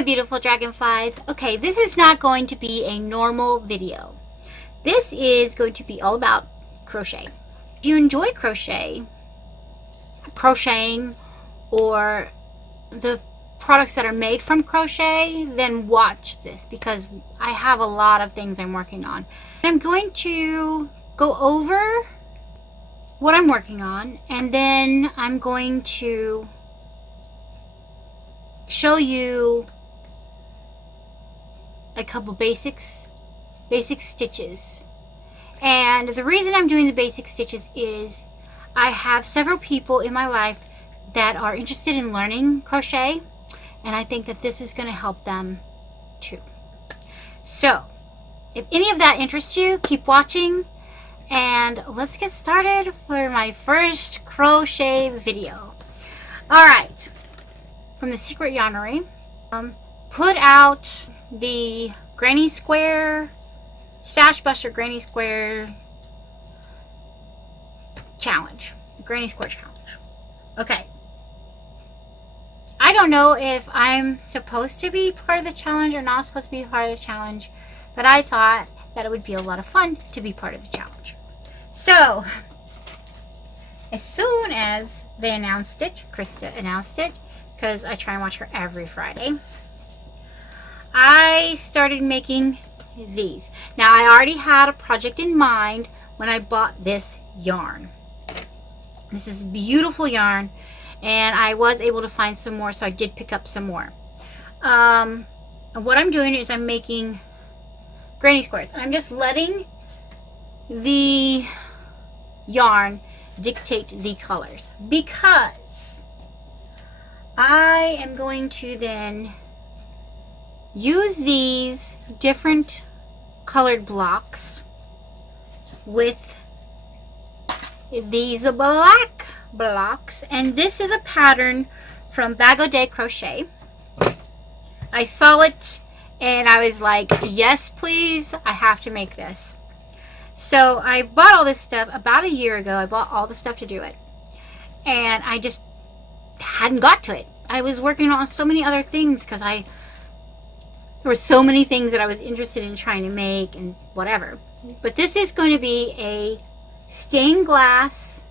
my beautiful dragonflies. Okay, this is not going to be a normal video. This is going to be all about crochet. If you enjoy crocheting, or the products that are made from crochet, then watch this because I have a lot of things I'm working on. I'm going to go over what I'm working on, and then I'm going to show you a couple basic stitches. And the reason I'm doing the basic stitches is I have several people in my life that are interested in learning crochet, and I think that this is going to help them too. So if any of that interests you, keep watching, and let's get started for my first crochet video. Alright, from the Secret Yarnery, put out the Granny Square, Stash Buster Granny Square challenge. Granny Square challenge. Okay. I don't know if I'm supposed to be part of the challenge or not supposed to be part of the challenge, but I thought that it would be a lot of fun to be part of the challenge. So, as soon as they announced it, Krista announced it, because I try and watch her every Friday, I started making these. Now, I already had a project in mind when I bought this yarn. This is beautiful yarn, and I was able to find some more, so I did pick up some more. And what I'm doing is I'm making granny squares. I'm just letting the yarn dictate the colors, because I am going to then use these different colored blocks with these black blocks, and this is a pattern from Bag O' Day Crochet. I saw it and I was like, yes please, I have to make this. So I bought all this stuff about a year ago. I bought all the stuff to do it, and I just hadn't got to it. I was working on so many other things because there were so many things that I was interested in trying to make and whatever. But this is going to be a stained glass.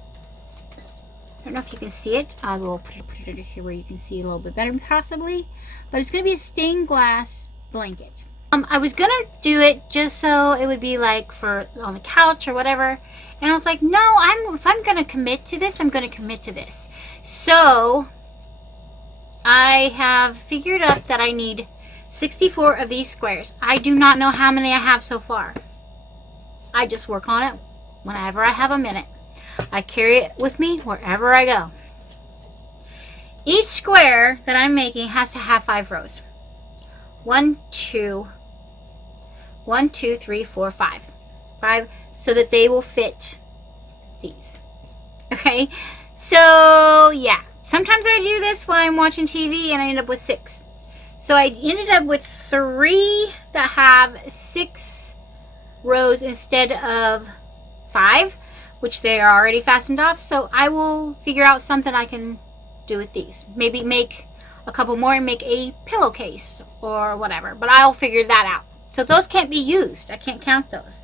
I don't know if you can see it. I will put it here where you can see a little bit better possibly. But it's going to be a stained glass blanket. I was going to do it just so it would be like for on the couch or whatever. And I was like, no, if I'm going to commit to this, I'm going to commit to this. So I have figured out that I need 64 of these squares. I do not know how many I have so far. I just work on it whenever I have a minute. I carry it with me wherever I go. Each square that I'm making has to have 5 rows. 1, 2, 3, 4, 5. 5, so that they will fit these. Okay? So, yeah. Sometimes I do this while I'm watching TV and I end up with 6. So I ended up with 3 that have 6 rows instead of 5, which they are already fastened off. So I will figure out something I can do with these. Maybe make a couple more and make a pillowcase or whatever. But I'll figure that out. So those can't be used. I can't count those.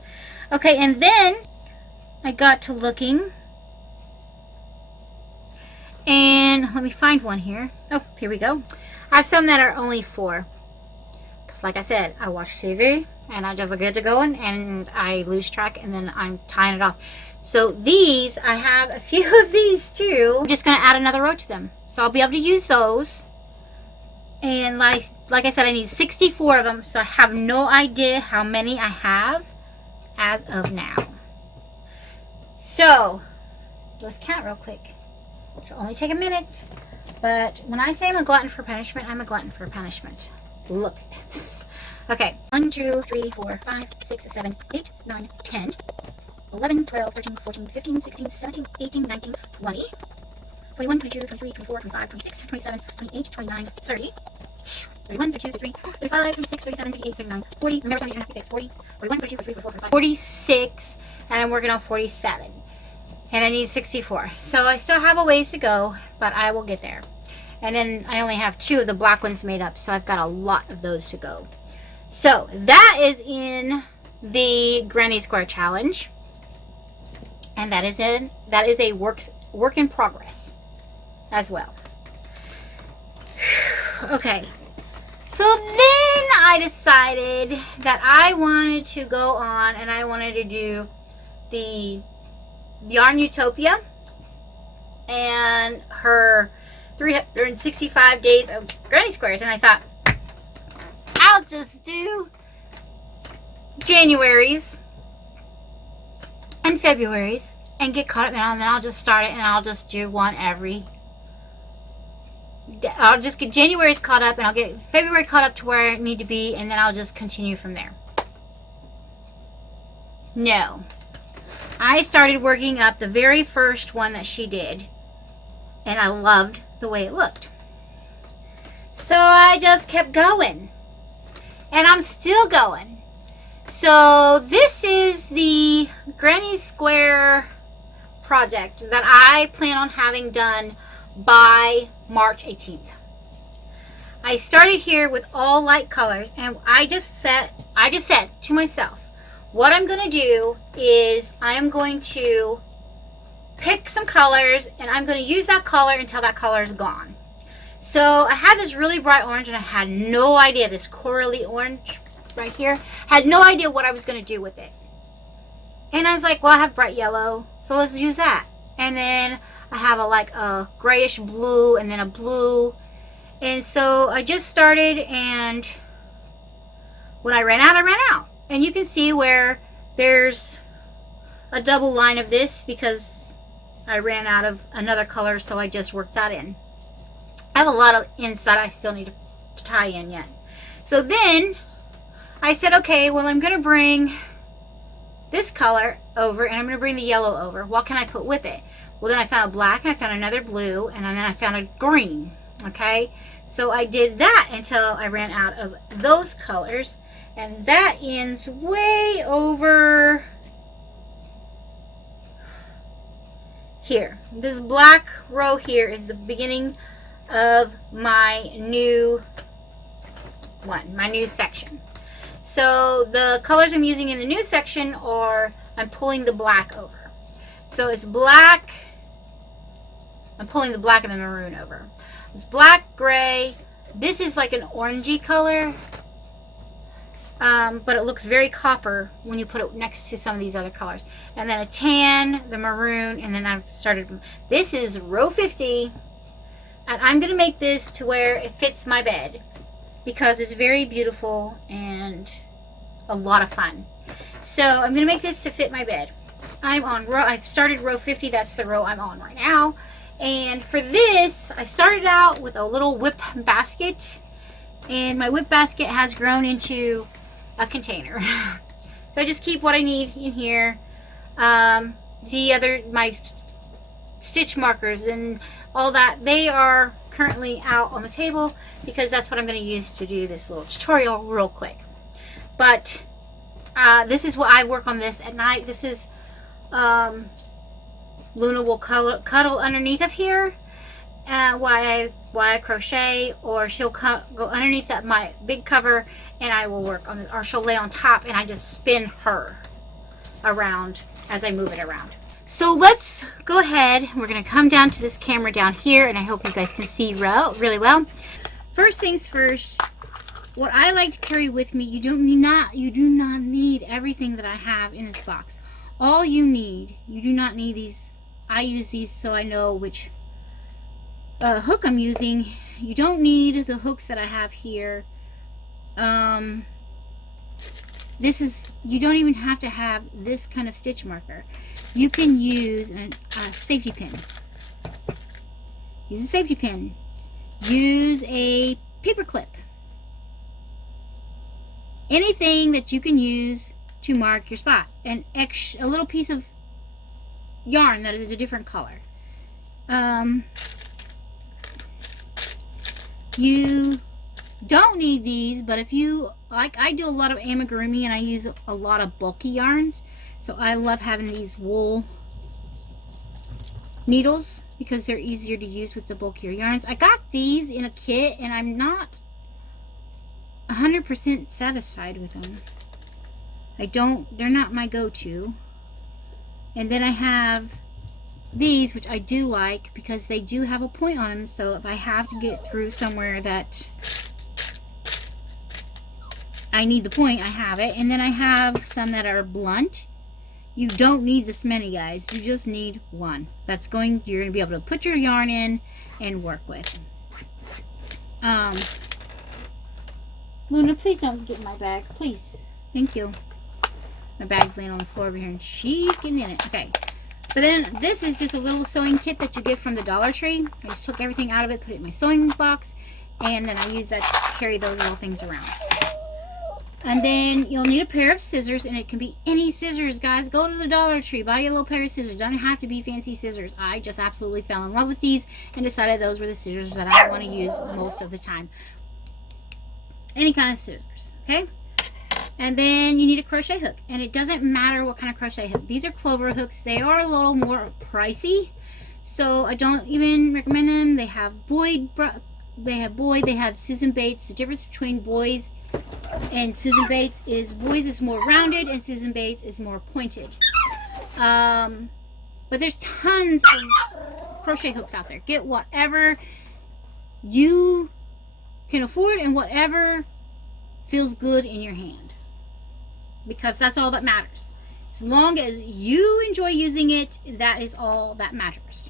Okay, and then I got to looking. And let me find one here. Oh, here we go. I have some that are only 4. Because like I said, I watch TV and I just get to going and I lose track and then I'm tying it off. So these, I have a few of these too. I'm just going to add another row to them. So I'll be able to use those. And like I said, I need 64 of them. So I have no idea how many I have as of now. So let's count real quick. It'll only take a minute. But when I say I'm a glutton for punishment, I'm a glutton for punishment. Look at this. Okay. 1, 2, 3, 4, 5, 6, 7, 8, 9, 10, 11, 12, 13, 14, 15, 16, 17, 18, 19, 20, 21, 22, 23, 24, 25, 26, 27, 28, 29, 30, 31, 32, 33, 35, 36, 37, 38, 39, 40. Remember, some of these are going to have to be 40. 41, 42, 43, 44, 45, 46. And I'm working on 47. And I need 64. So I still have a ways to go, but I will get there. And then I only have 2 of the black ones made up, so I've got a lot of those to go. So that is in the Granny Square Challenge. And that is a work in progress as well. Okay. So then I decided that I wanted to go on and I wanted to do the Yarn Utopia and her 365 days of Granny Squares. And I thought, I'll just do January's and February's and get caught up now, and then I'll just start it and I'll just do one every. I'll just get January's caught up and I'll get February caught up to where I need to be, and then I'll just continue from there. No. I started working up the very first one that she did, and I loved the way it looked. So I just kept going. And I'm still going. So this is the Granny Square project that I plan on having done by March 18th. I started here with all light colors, and I just said to myself, what I'm going to do is I am going to pick some colors and I'm going to use that color until that color is gone. So I had this really bright orange and I had no idea, this corally orange right here, had no idea what I was going to do with it. And I was like, well, I have bright yellow, so let's use that. And then I have a grayish blue and then a blue. And so I just started, and when I ran out, I ran out. And you can see where there's a double line of this because I ran out of another color, so I just worked that in. I have a lot of inside I still need to tie in yet. So then I said, okay, well, I'm going to bring this color over and I'm going to bring the yellow over. What can I put with it? Well, then I found a black and I found another blue and then I found a green. Okay, so I did that until I ran out of those colors, and that ends way over here. This black row here is the beginning of my new one, my new section. So the colors I'm using in the new section are, I'm pulling the black over. So it's black, I'm pulling the black and the maroon over. It's black, gray. This is like an orangey color, but it looks very copper when you put it next to some of these other colors. And then a tan, the maroon, and then I've started, this is row 50, and I'm going to make this to where it fits my bed because it's very beautiful and a lot of fun. So I'm going to make this to fit my bed. I've started row 50, that's the row I'm on right now. And for this, I started out with a little whip basket, and my whip basket has grown into a container. So I just keep what I need in here. My stitch markers and all that, they are currently out on the table because that's what I'm going to use to do this little tutorial real quick. But this is what I work on this at night. This is Luna will cuddle underneath of here while I crochet, or she'll go underneath my big cover and I will work on it, or she'll lay on top and I just spin her around as I move it around. So let's go ahead. We're going to come down to this camera down here, and I hope you guys can see really well. First things first, what I like to carry with me, you do not need everything that I have in this box. All you do not need these. I use these so I know which hook I'm using. You don't need the hooks that I have here. You don't even have to have this kind of stitch marker. You can use a safety pin. Use a safety pin. Use a paper clip. Anything that you can use to mark your spot. A little piece of yarn that is a different color. You don't need these, but if you like, I do a lot of amigurumi and I use a lot of bulky yarns, so I love having these wool needles. because they're easier to use with the bulkier yarns. I got these in a kit and I'm not 100% satisfied with them. They're not my go-to. And then I have these, which I do like because they do have a point on them, so if I have to get through somewhere that I need the point, I have it. And then I have some that are blunt. You don't need this many, guys. You just need one. You're going to be able to put your yarn in and work with. Luna, please don't get my bag. Please. Thank you. My bag's laying on the floor over here and she's getting in it. Okay. But then this is just a little sewing kit that you get from the Dollar Tree. I just took everything out of it, put it in my sewing box, and then I use that to carry those little things around. And then you'll need a pair of scissors, and it can be any scissors, guys. Go to the Dollar Tree, buy your little pair of scissors. Doesn't have to be fancy scissors. I just absolutely fell in love with these and decided those were the scissors that I want to use most of the time. Any kind of scissors, okay? And then you need a crochet hook, and it doesn't matter what kind of crochet hook. These are clover hooks. They are a little more pricey, so I don't even recommend them. They have Boyd, they have Susan Bates. The difference between Boyd's and Susan Bates is Boyd's is more rounded and Susan Bates is more pointed. But there's tons of crochet hooks out there. Get whatever you can afford and whatever feels good in your hand, because that's all that matters. As long as you enjoy using it, that is all that matters.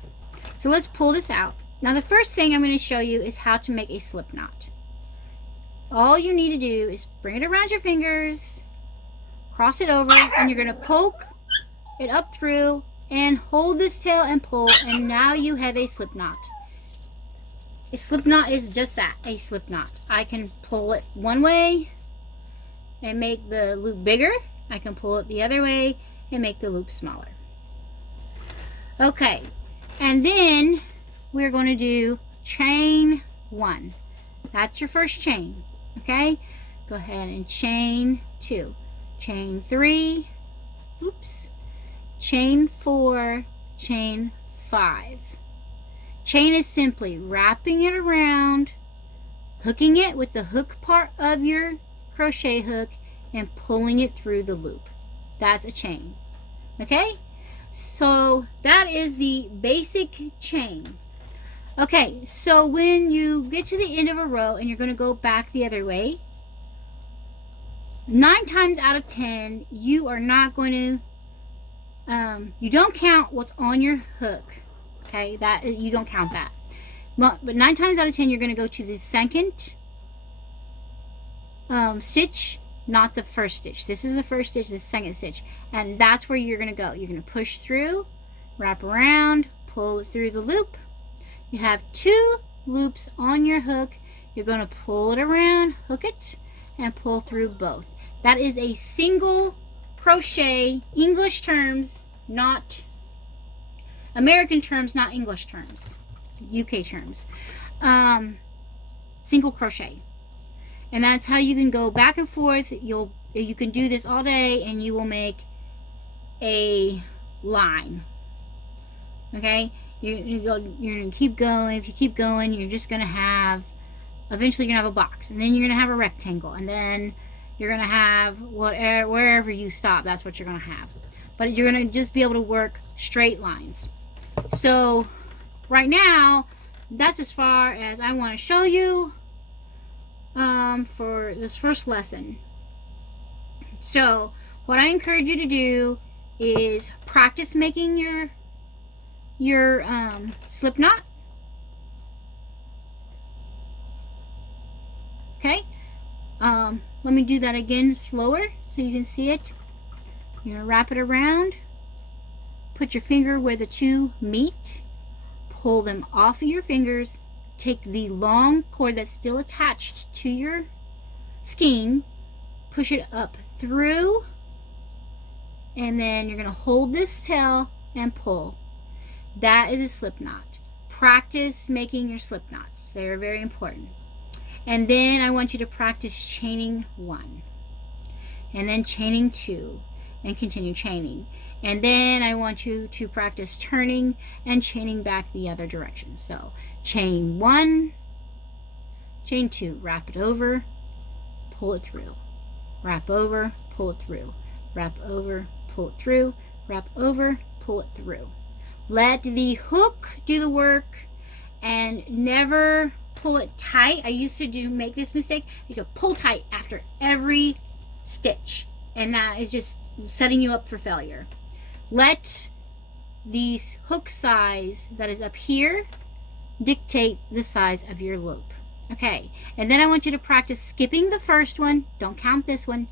So let's pull this out. Now the first thing I'm going to show you is how to make a slip knot. All you need to do is bring it around your fingers, cross it over, and you're going to poke it up through and hold this tail and pull, and now you have a slip knot. A slip knot is just that, a slip knot. I can pull it one way and make the loop bigger. I can pull it the other way and make the loop smaller. Okay, and then we're going to do chain 1. That's your first chain. Okay, go ahead and chain 2, chain 3, oops, chain 4, chain 5. Chain is simply wrapping it around, hooking it with the hook part of your crochet hook, and pulling it through the loop. That's a chain. Okay, so that is the basic chain. Okay, so when you get to the end of a row and you're going to go back the other way, 9 times out of 10, you are not going to, you don't count what's on your hook. Okay, that you don't count that. But 9 times out of 10, you're going to go to the second stitch, not the first stitch. This is the first stitch, the second stitch. And that's where you're going to go. You're going to push through, wrap around, pull it through the loop. You have 2 loops on your hook. You're going to pull it around, hook it, and pull through both. That is a single crochet, English terms, not American terms, not English terms, UK terms. Single crochet. And that's how you can go back and forth. You can do this all day and you will make a line. Okay? You're going to keep going. If you keep going, you're just going to have, eventually you're going to have a box. And then you're going to have a rectangle. And then you're going to have whatever, wherever you stop, that's what you're going to have. But you're going to just be able to work straight lines. So right now, that's as far as I want to show you for this first lesson. So what I encourage you to do is practice making your slip knot. Okay, let me do that again slower so you can see it. You're gonna wrap it around, put your finger where the 2 meet, pull them off of your fingers, take the long cord that's still attached to your skein, push it up through, and then you're gonna hold this tail and pull. That is a slip knot. Practice making your slip knots. They're very important. And then I want you to practice chaining 1, and then chaining 2, and continue chaining. And then I want you to practice turning and chaining back the other direction. So chain 1, chain 2, wrap it over, pull it through, wrap over, pull it through, wrap over, pull it through, wrap over, pull it through. Let the hook do the work and never pull it tight. I used to make this mistake. I used to pull tight after every stitch, and that is just setting you up for failure. Let the hook size that is up here dictate the size of your loop. Okay, and then I want you to practice skipping the first one. Don't count this one.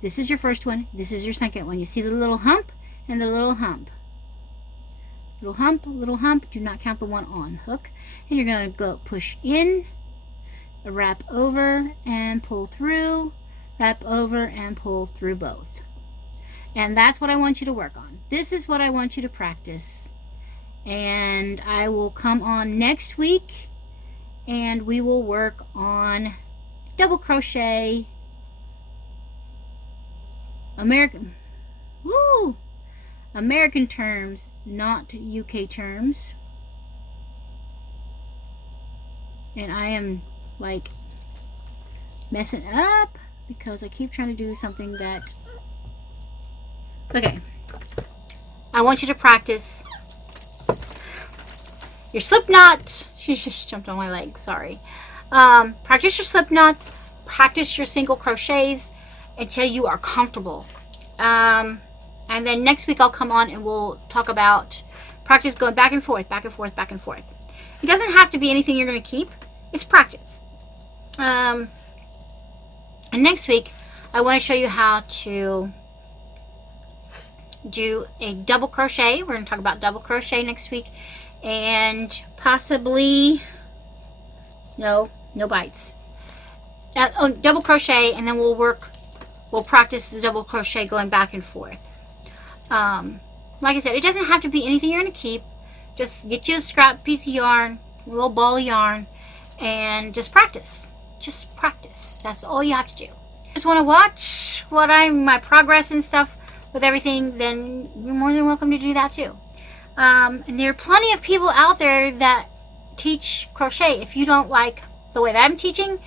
This is your first one. This is your second one. You see the little hump and the little hump. Little hump, little hump. Do not count the one on hook. And you're going to go push in, wrap over and pull through, wrap over and pull through both. And that's what I want you to work on. This is what I want you to practice. And I will come on next week and we will work on double crochet, American terms, not UK terms. And I am like messing up because I keep trying to do something that... Okay, I want you to practice your slip knot. She just jumped on my leg, sorry. Practice your slip knots, practice your single crochets until you are comfortable. And then next week I'll come on and we'll talk about practice going back and forth, back and forth, back and forth. It doesn't have to be anything you're going to keep. It's practice. And next week I want to show you how to do a double crochet. We're going to talk about double crochet next week, and possibly no bites. Double crochet, and then we'll practice the double crochet going back and forth. Like I said, it doesn't have to be anything you're going to keep. Just get you a scrap piece of yarn, a little ball of yarn, and just practice. Just practice. That's all you have to do. Just want to watch my progress and stuff with everything, then you're more than welcome to do that too. And there are plenty of people out there that teach crochet. If you don't like the way that I'm teaching,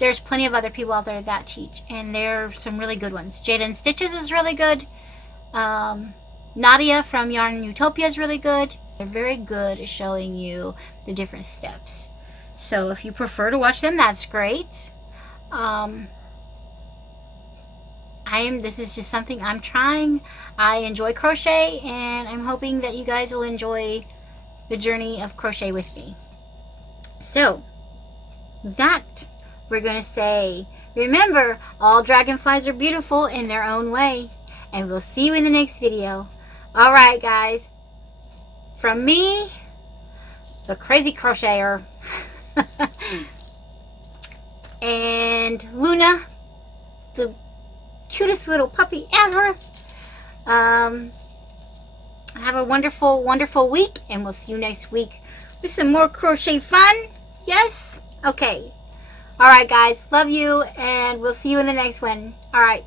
there's plenty of other people out there that teach, and there are some really good ones. Jada and Stitches is really good. Nadia from Yarn Utopia is really good. They're very good at showing you the different steps. So if you prefer to watch them, that's great. This is just something I'm trying. I enjoy crochet, and I'm hoping that you guys will enjoy the journey of crochet with me. So, with that, we're going to say, remember, all dragonflies are beautiful in their own way. And we'll see you in the next video. Alright, guys. From me, the crazy crocheter, and Luna, the cutest little puppy ever. Have a wonderful, wonderful week, and we'll see you next week with some more crochet fun. Yes? Okay. Alright, guys. Love you, and we'll see you in the next one. Alright.